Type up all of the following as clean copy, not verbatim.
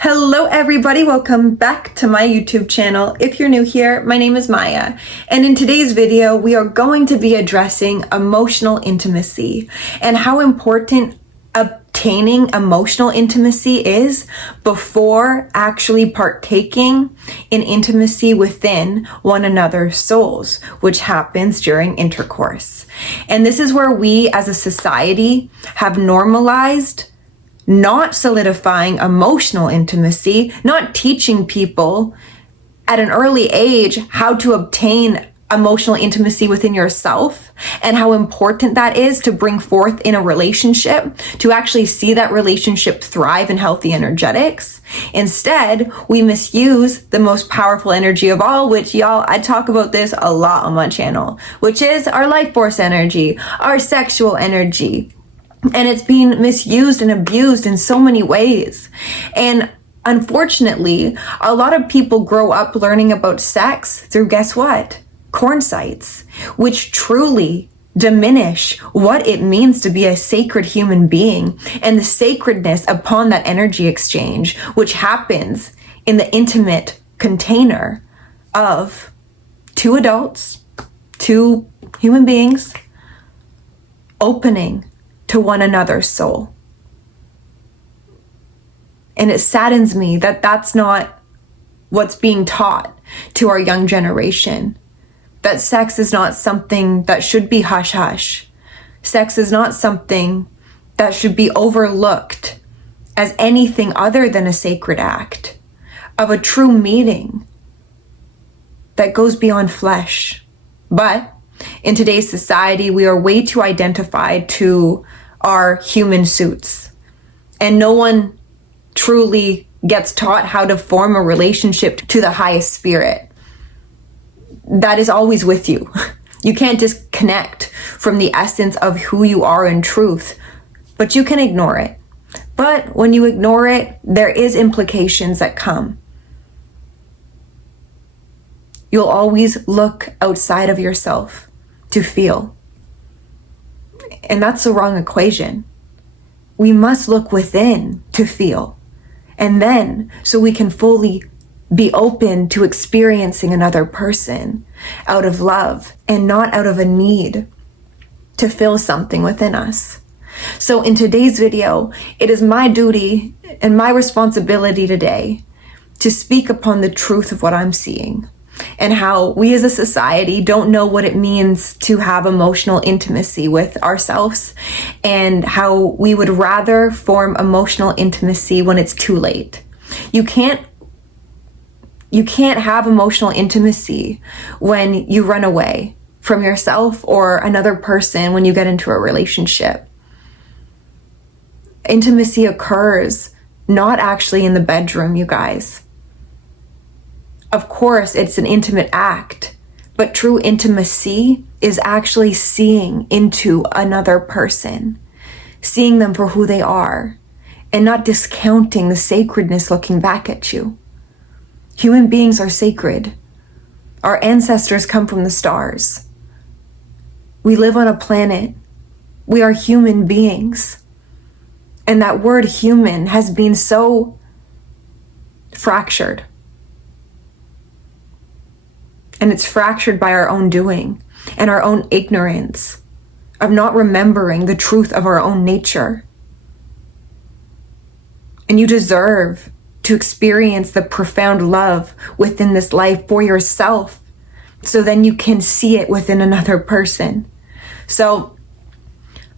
Hello everybody, welcome back to my YouTube channel. If you're new here, my name is Maya, and in today's video we are going to be addressing emotional intimacy and how important obtaining emotional intimacy is before actually partaking in intimacy within one another's souls, which happens during intercourse. And this is where we as a society have normalized not solidifying emotional intimacy, not teaching people at an early age how to obtain emotional intimacy within yourself and how important that is to bring forth in a relationship, to actually see that relationship thrive in healthy energetics. Instead, we misuse the most powerful energy of all, which y'all, I talk about this a lot on my channel, which is our life force energy, our sexual energy. And it's being misused and abused in so many ways. And unfortunately, a lot of people grow up learning about sex through, guess what? Corn sites, which truly diminish what it means to be a sacred human being and the sacredness upon that energy exchange, which happens in the intimate container of two adults, two human beings, opening to one another's soul. And it saddens me that that's not what's being taught to our young generation. That sex is not something that should be hush-hush. Sex is not something that should be overlooked as anything other than a sacred act of a true meeting that goes beyond flesh. But in today's society, we are way too identified to our human suits. And no one truly gets taught how to form a relationship to the highest spirit that is always with you. You can't disconnect from the essence of who you are in truth, but you can ignore it. But when you ignore it, there is implications that come. You'll always look outside of yourself to feel. And that's the wrong equation. We must look within to feel. And then, so we can fully be open to experiencing another person out of love and not out of a need to fill something within us. So in today's video, it is my duty and my responsibility today to speak upon the truth of what I'm seeing, and how we as a society don't know what it means to have emotional intimacy with ourselves, and how we would rather form emotional intimacy when it's too late. You can't have emotional intimacy when you run away from yourself or another person when you get into a relationship. Intimacy occurs not actually in the bedroom, you guys. Of course, it's an intimate act, but true intimacy is actually seeing into another person, seeing them for who they are, and not discounting the sacredness looking back at you. Human beings are sacred. Our ancestors come from the stars. We live on a planet. We are human beings. And that word human has been so fractured. And it's fractured by our own doing and our own ignorance of not remembering the truth of our own nature. And you deserve to experience the profound love within this life for yourself, so then you can see it within another person. So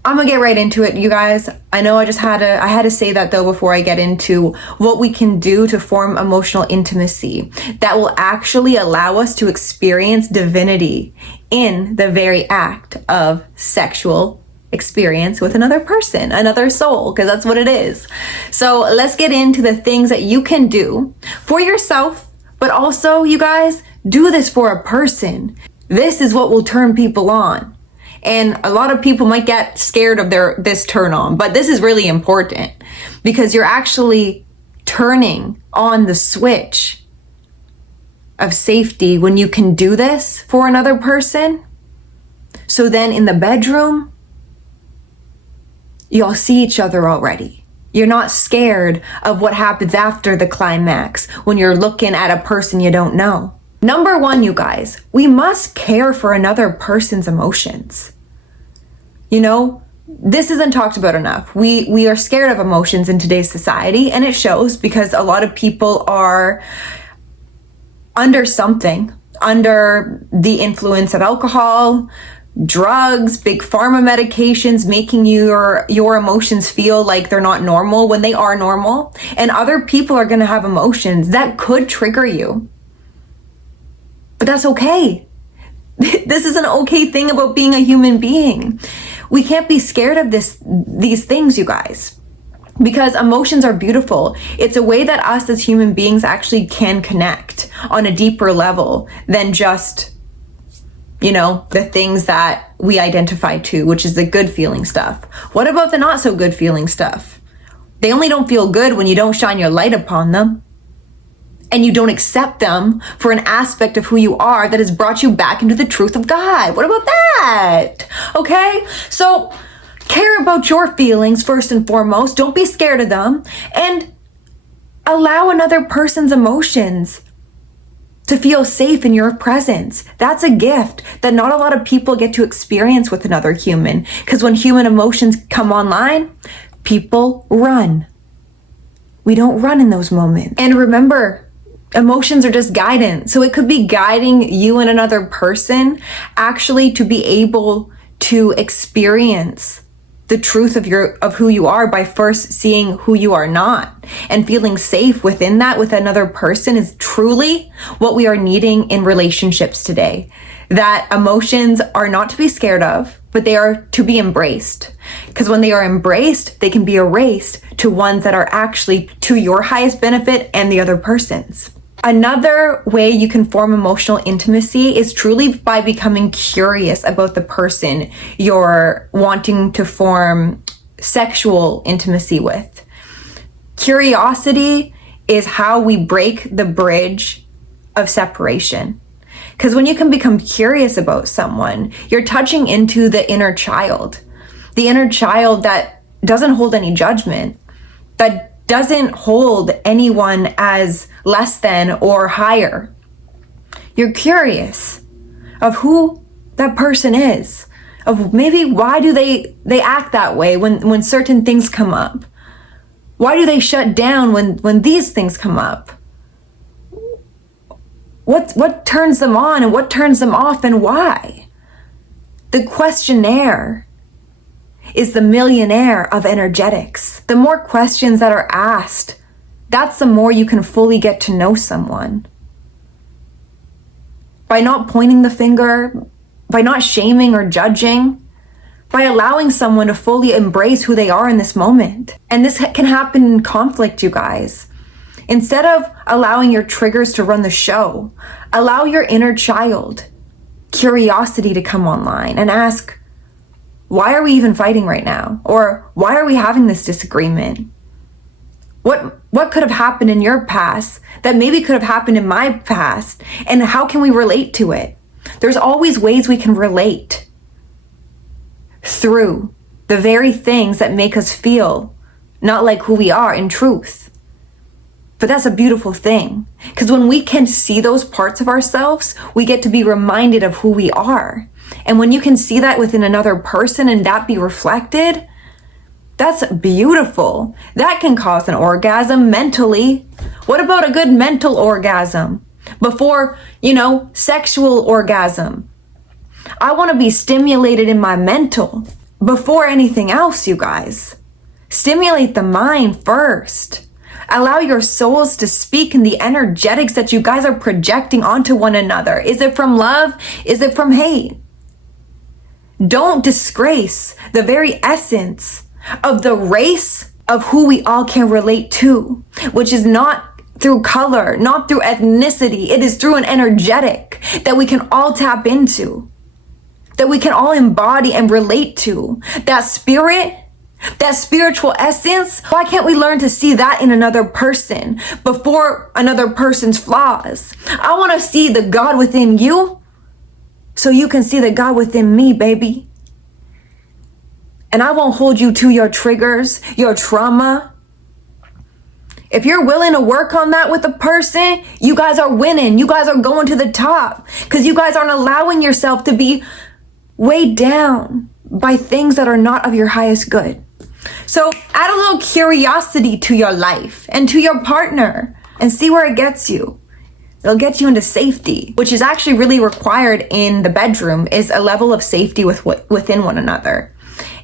I'm gonna get right into it, you guys. I know I had to say that though before I get into what we can do to form emotional intimacy that will actually allow us to experience divinity in the very act of sexual experience with another person, another soul, because that's what it is. So let's get into the things that you can do for yourself, but also, you guys, do this for a person. This is what will turn people on. And a lot of people might get scared of this turn on, but this is really important because you're actually turning on the switch of safety when you can do this for another person. So then in the bedroom, y'all see each other already. You're not scared of what happens after the climax when you're looking at a person you don't know. Number one, you guys, we must care for another person's emotions. You know, this isn't talked about enough. We are scared of emotions in today's society, and it shows because a lot of people are under something, under the influence of alcohol, drugs, big pharma medications, making your emotions feel like they're not normal when they are normal. And other people are going to have emotions that could trigger you. But that's okay. This is an okay thing about being a human being. We can't be scared of these things, you guys, because emotions are beautiful. It's a way that us as human beings actually can connect on a deeper level than just, you know, the things that we identify to, which is the good feeling stuff. What about the not so good feeling stuff? They only don't feel good when you don't shine your light upon them and you don't accept them for an aspect of who you are that has brought you back into the truth of God. What about that? Okay? So care about your feelings first and foremost. Don't be scared of them, and allow another person's emotions to feel safe in your presence. That's a gift that not a lot of people get to experience with another human, because when human emotions come online, people run. We don't run in those moments. And remember, emotions are just guidance. So it could be guiding you and another person actually to be able to experience the truth of who you are by first seeing who you are not, and feeling safe within that with another person is truly what we are needing in relationships today. That emotions are not to be scared of, but they are to be embraced. Because when they are embraced, they can be erased to ones that are actually to your highest benefit and the other person's. Another way you can form emotional intimacy is truly by becoming curious about the person you're wanting to form sexual intimacy with. Curiosity is how we break the bridge of separation. Because when you can become curious about someone, you're touching into the inner child that doesn't hold any judgment, that doesn't hold anyone as less than or higher. You're curious of who that person is, of maybe why do they act that way when certain things come up? Why do they shut down when these things come up? What turns them on and what turns them off, and why? The questionnaire is the millionaire of energetics. The more questions that are asked, that's the more you can fully get to know someone. By not pointing the finger, by not shaming or judging, by allowing someone to fully embrace who they are in this moment. And this can happen in conflict, you guys. Instead of allowing your triggers to run the show, allow your inner child, curiosity, to come online and ask, why are we even fighting right now? Or why are we having this disagreement? What could have happened in your past that maybe could have happened in my past? And how can we relate to it? There's always ways we can relate through the very things that make us feel not like who we are in truth. But that's a beautiful thing, because when we can see those parts of ourselves, we get to be reminded of who we are. And when you can see that within another person and that be reflected, that's beautiful. That can cause an orgasm mentally. What about a good mental orgasm before, sexual orgasm? I want to be stimulated in my mental before anything else, you guys. Stimulate the mind first. Allow your souls to speak in the energetics that you guys are projecting onto one another. Is it from love? Is it from hate? Don't disgrace the very essence of the race of who we all can relate to, which is not through color, not through ethnicity. It is through an energetic that we can all tap into, that we can all embody and relate to. That spirit, that spiritual essence, why can't we learn to see that in another person before another person's flaws? I want to see the God within you so you can see the God within me, baby. And I won't hold you to your triggers, your trauma, If you're willing to work on that with a person, you guys are winning. You guys are going to the top because you guys aren't allowing yourself to be weighed down by things that are not of your highest good. So add a little curiosity to your life and to your partner and see where it gets you. It'll get you into safety, which is actually really required in the bedroom, is a level of safety within one another.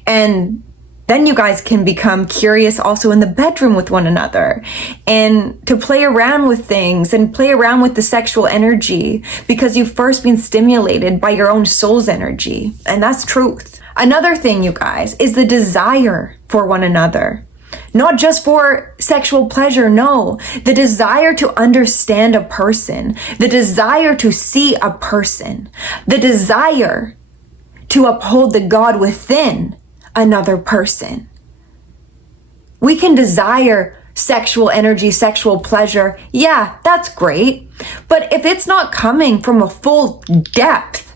And then you guys can become curious also in the bedroom with one another and to play around with things and play around with the sexual energy because you've first been stimulated by your own soul's energy. And that's truth. Another thing, you guys, is the desire for one another. Not just for sexual pleasure, no. The desire to understand a person, the desire to see a person, the desire to uphold the God within another person. We can desire sexual energy, sexual pleasure. Yeah, that's great. But if it's not coming from a full depth,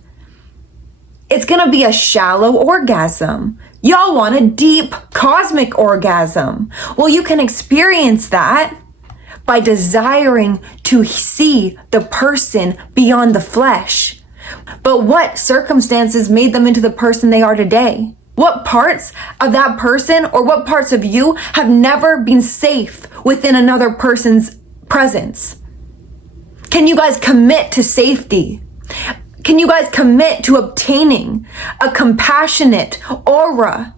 it's gonna be a shallow orgasm. Y'all want a deep cosmic orgasm. Well, you can experience that by desiring to see the person beyond the flesh. But what circumstances made them into the person they are today? What parts of that person or what parts of you have never been safe within another person's presence? Can you guys commit to safety? Can you guys commit to obtaining a compassionate aura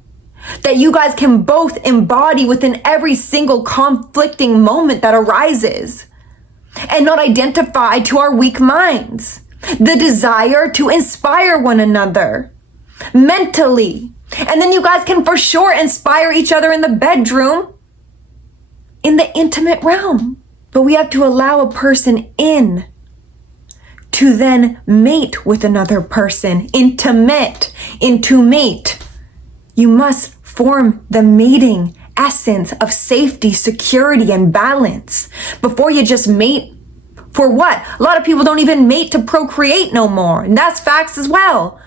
that you guys can both embody within every single conflicting moment that arises and not identify to our weak minds? The desire to inspire one another mentally. And then you guys can for sure inspire each other in the bedroom, in the intimate realm. But we have to allow a person in to then mate with another person, intimate. You must form the mating essence of safety, security, and balance before you just mate. For what? A lot of people don't even mate to procreate no more. And that's facts as well.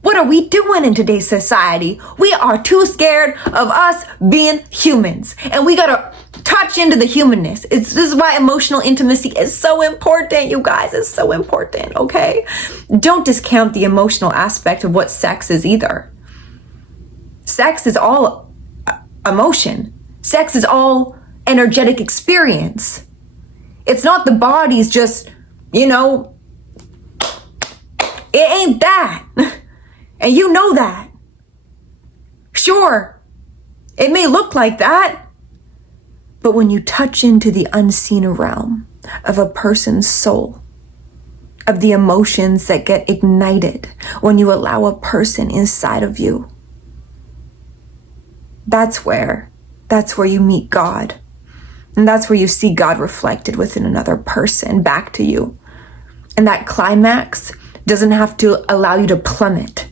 What are we doing in today's society? We are too scared of us being humans. And we gotta touch into the humanness. This is why emotional intimacy is so important, you guys. It's so important, okay? Don't discount the emotional aspect of what sex is either. Sex is all emotion. Sex is all energetic experience. It's not the body's just, it ain't that. And you know that. Sure, it may look like that, but when you touch into the unseen realm of a person's soul, of the emotions that get ignited when you allow a person inside of you, that's where you meet God. And that's where you see God reflected within another person back to you. And that climax doesn't have to allow you to plummet.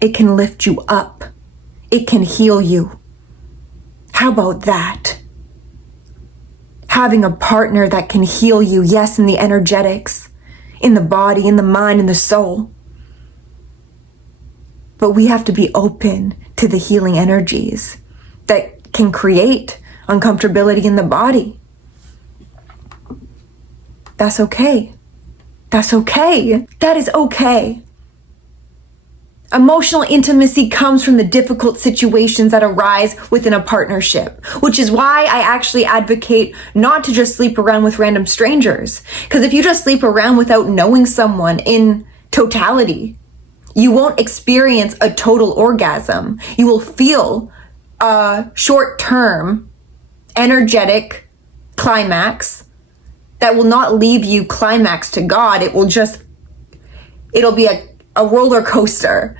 It can lift you up. It can heal you. How about that? Having a partner that can heal you, yes, in the energetics, in the body, in the mind, in the soul. But we have to be open to the healing energies that can create uncomfortability in the body. That's okay. That's okay. That is okay. Emotional intimacy comes from the difficult situations that arise within a partnership, which is why I actually advocate not to just sleep around with random strangers. Because if you just sleep around without knowing someone in totality, you won't experience a total orgasm. You will feel a short-term energetic climax that will not leave you climax to God. It'll be a roller coaster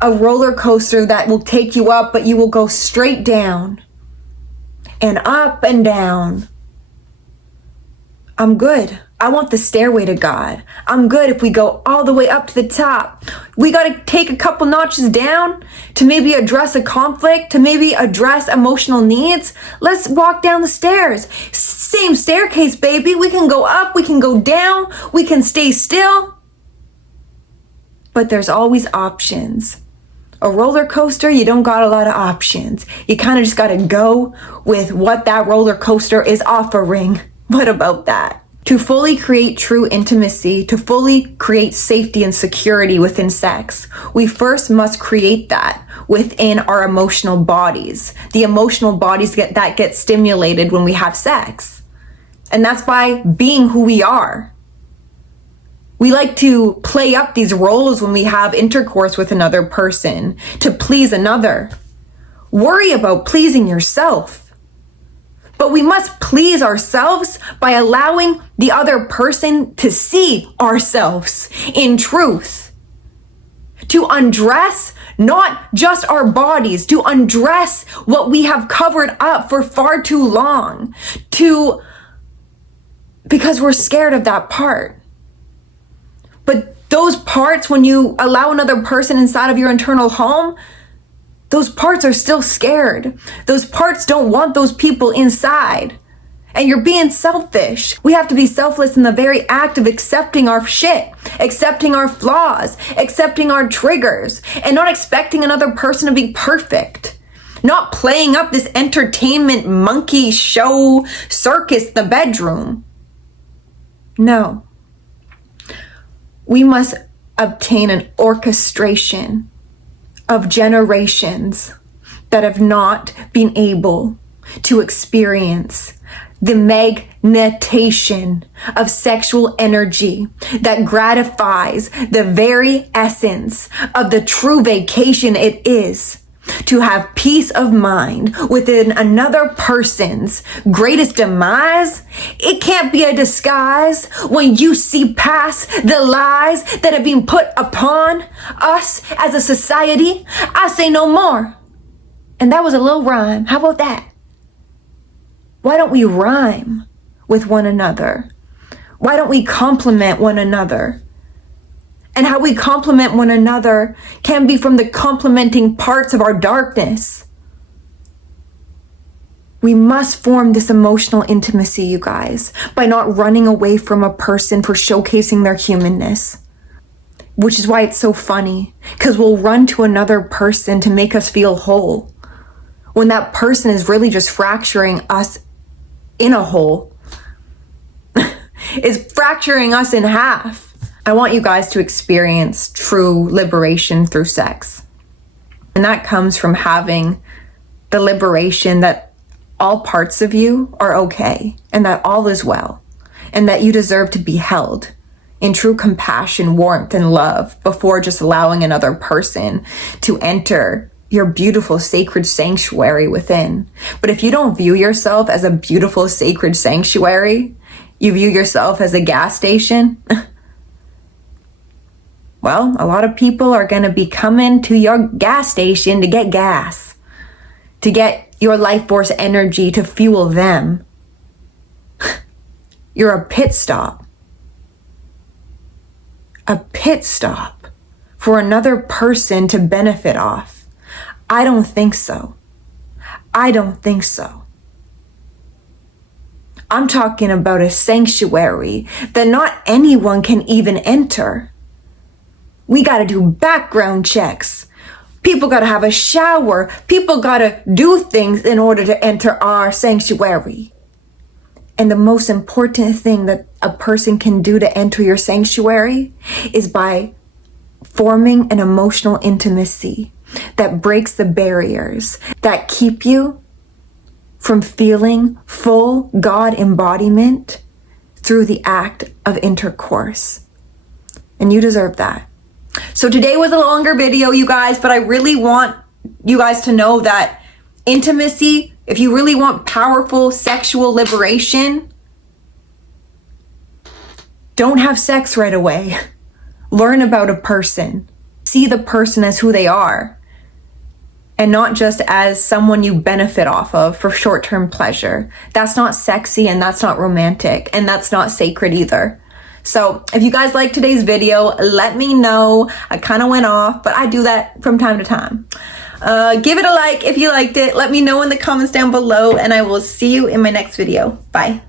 that will take you up, but you will go straight down and up and down. I'm good. I want the stairway to God. I'm good if we go all the way up to the top. We got to take a couple notches down to maybe address a conflict, to maybe address emotional needs. Let's walk down the stairs. Same staircase, baby. We can go up, we can go down, we can stay still. But there's always options A roller coaster, you don't got a lot of options. You kind of just got to go with what that roller coaster is offering. What about that? To fully create true intimacy, to fully create safety and security within sex, we first must create that within our emotional bodies. The emotional bodies that get stimulated when we have sex. And that's by being who we are. We like to play up these roles when we have intercourse with another person to please another. Worry about pleasing yourself. But we must please ourselves by allowing the other person to see ourselves in truth. To undress not just our bodies, to undress what we have covered up for far too long, because we're scared of that part. But those parts, when you allow another person inside of your internal home, those parts are still scared. Those parts don't want those people inside. And you're being selfish. We have to be selfless in the very act of accepting our shit, accepting our flaws, accepting our triggers, and not expecting another person to be perfect. Not playing up this entertainment monkey show circus in the bedroom. No. We must obtain an orchestration of generations that have not been able to experience the magnetation of sexual energy that gratifies the very essence of the true vacation it is to have peace of mind within another person's greatest demise. It can't be a disguise when you see past the lies that have been put upon us as a society. I say no more. And that was a little rhyme. How about that? Why don't we rhyme with one another? Why don't we compliment one another? And how we complement one another can be from the complementing parts of our darkness. We must form this emotional intimacy, you guys, by not running away from a person for showcasing their humanness. Which is why it's so funny, because we'll run to another person to make us feel whole, when that person is really just fracturing us in a hole, is fracturing us in half. I want you guys to experience true liberation through sex. And that comes from having the liberation that all parts of you are okay, and that all is well, and that you deserve to be held in true compassion, warmth, and love before just allowing another person to enter your beautiful sacred sanctuary within. But if you don't view yourself as a beautiful sacred sanctuary, you view yourself as a gas station, well, a lot of people are going to be coming to your gas station to get gas, to get your life force energy to fuel them. You're a pit stop. A pit stop for another person to benefit off. I don't think so. I don't think so. I'm talking about a sanctuary that not anyone can even enter. We got to do background checks. People got to have a shower. People got to do things in order to enter our sanctuary. And the most important thing that a person can do to enter your sanctuary is by forming an emotional intimacy that breaks the barriers that keep you from feeling full God embodiment through the act of intercourse. And you deserve that. So today was a longer video, you guys, but I really want you guys to know that intimacy, if you really want powerful sexual liberation, don't have sex right away. Learn about a person. See the person as who they are, and not just as someone you benefit off of for short-term pleasure. That's not sexy, and that's not romantic, and that's not sacred either. So if you guys liked today's video, let me know. I kind of went off, but I do that from time to time. Give it a like if you liked it. Let me know in the comments down below, and I will see you in my next video. Bye.